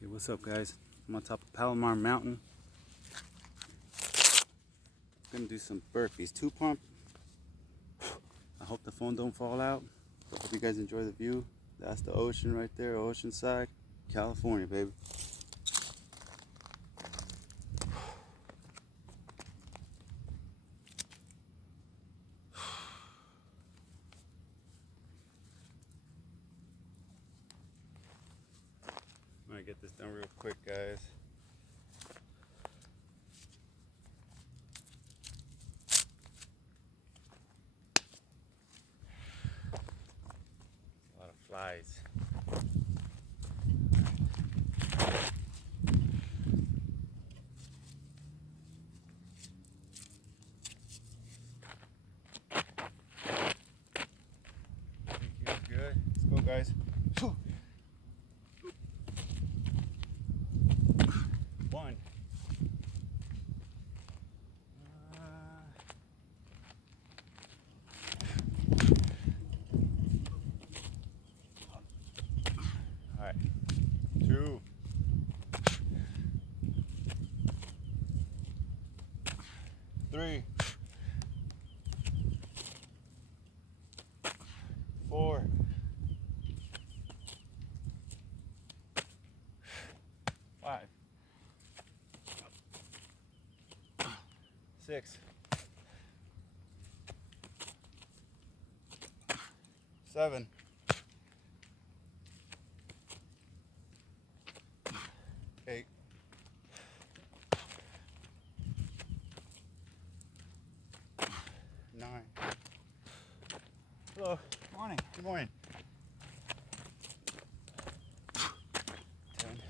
Okay, what's up guys? I'm on top of Palomar Mountain. I'm gonna do some burpees. 2-pump. I hope the phone don't fall out. I hope you guys enjoy the view. That's the ocean right there, Oceanside, California, baby. I'm gonna get this done real quick, guys. A lot of flies. Good. Let's go, guys. One. All right. 2. 3. 4. 5. 6. 7. 8. 9. Hello. Morning. Good morning. 10.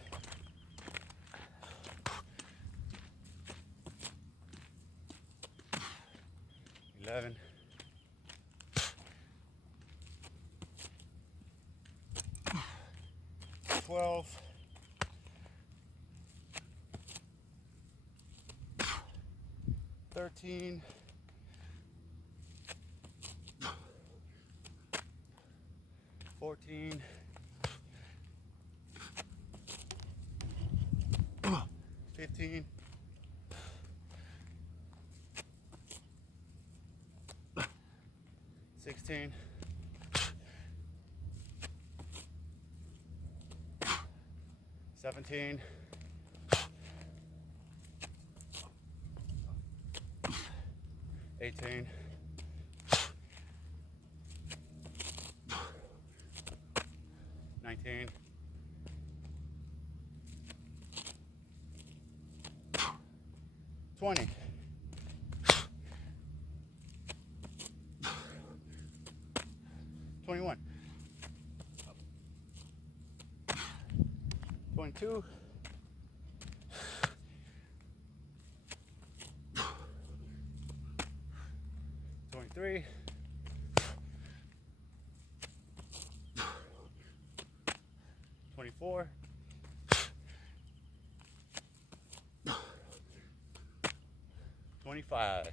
11. 12. 13. 14. 15. 16. 17. 18. 19. 20. 21. 22. 23. 24. 25.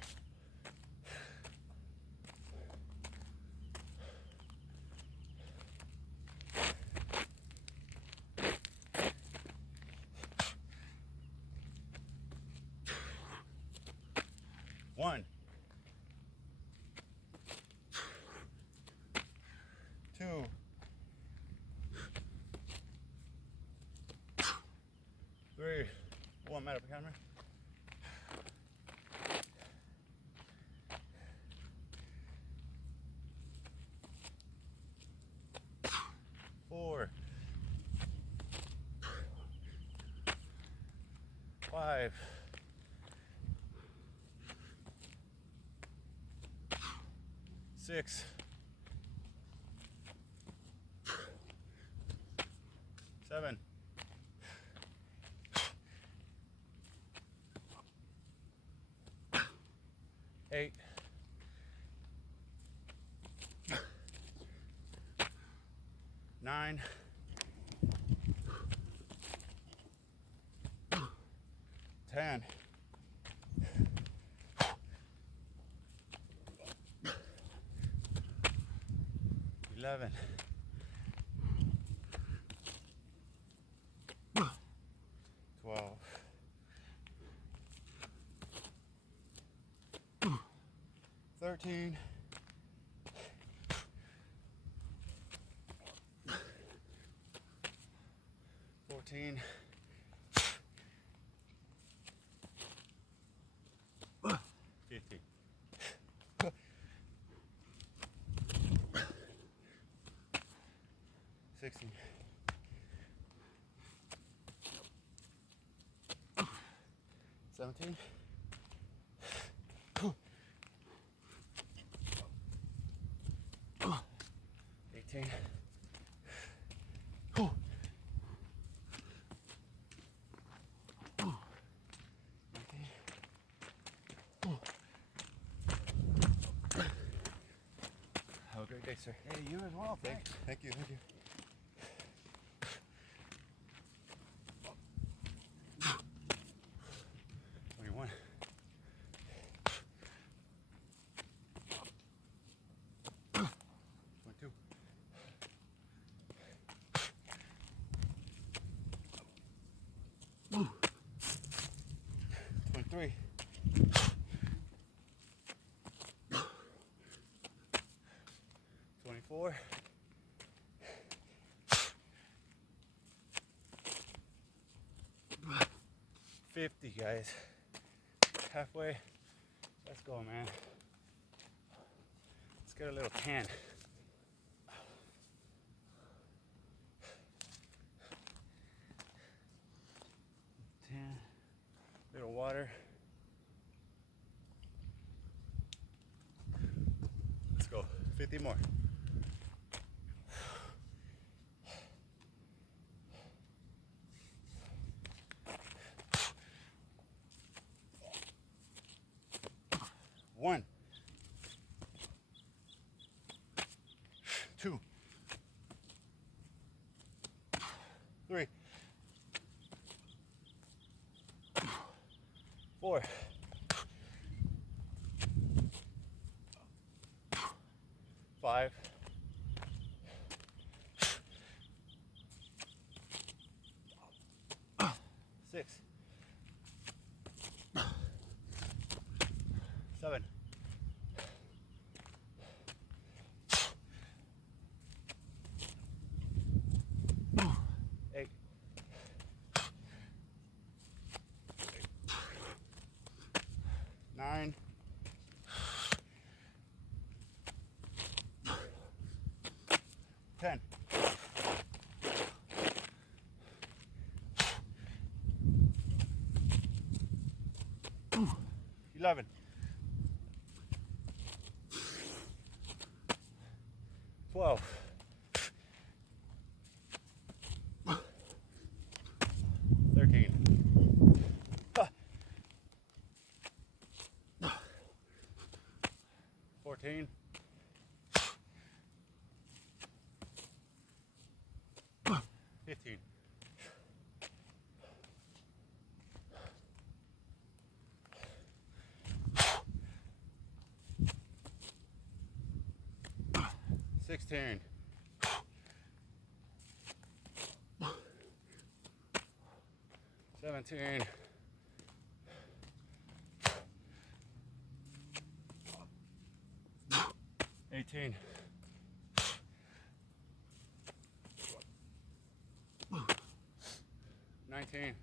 One. 2. 3. One minute up the camera. 4. 5. 6. 7. 8. 9. 10. 11. 13. 14. 15. 16. 17. 18. 19. Have a great day, sir. Hey, you as well. Thanks. Thank you. Thank you. 21. 22. 23. 24. 50, guys. Halfway. Let's go, man. Let's get a little tan. 10. Little water. Let's go. 50 more. One, 2, 3, 4, 5, 6, 7, 8, 9, 10, 11, 12, 13, 14, 15, 16, 17, 18, 19,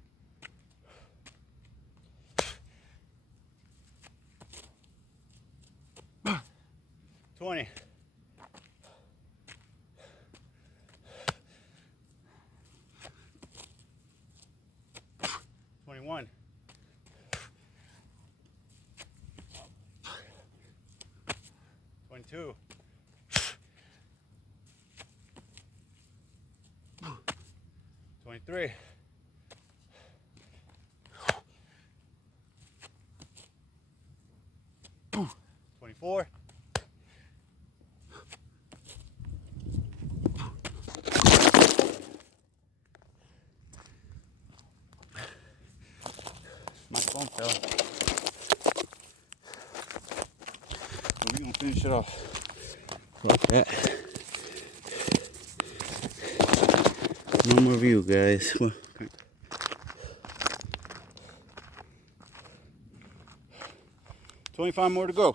20, 21, 22, 23, 24, my phone fell. So we're gonna finish it off like that. No more view, guys. Well, 25 more to go.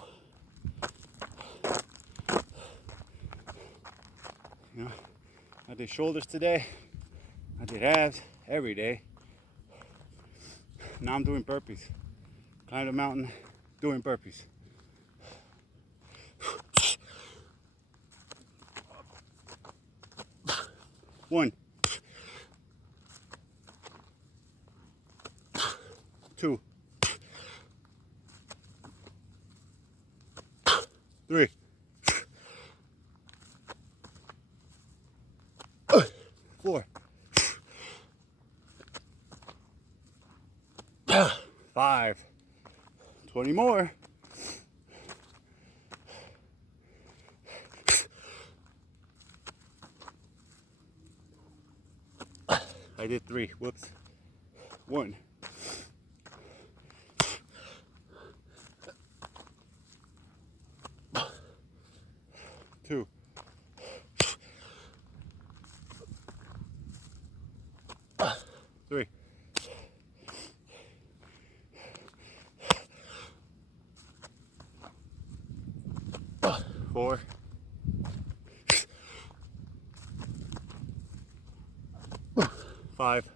I did shoulders today. I did abs every day. Now I'm doing burpees. Climbed a mountain doing burpees. One, two, three, four, five, 20 more. I did 3. Whoops. 1, 2, 3, 4, 5,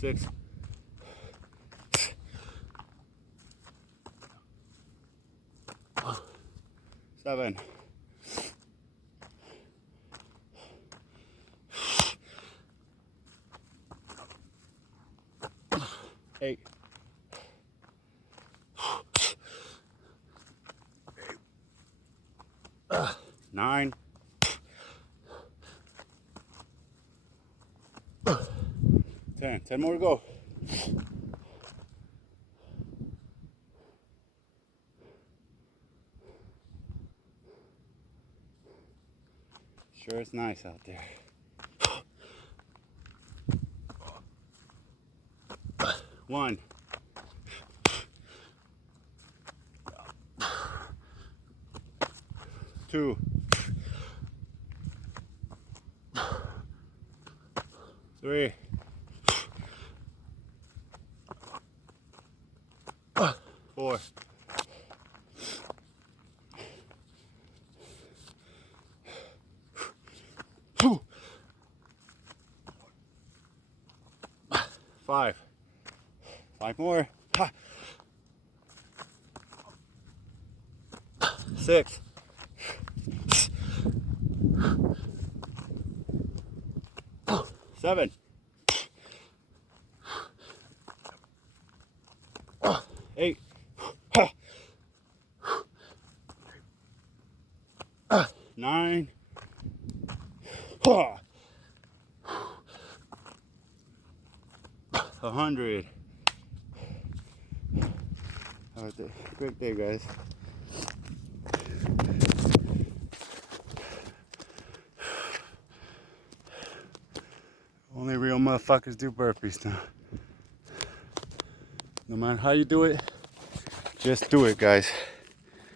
6, 7, 8, 9, 10. 10 more to go. Sure it's nice out there. 1, 2, 3, 4, 5. 5 more. 6. 7. 8. 9. 100. Have a great day, guys. Only real motherfuckers do burpees now. No matter how you do it, just do it, guys.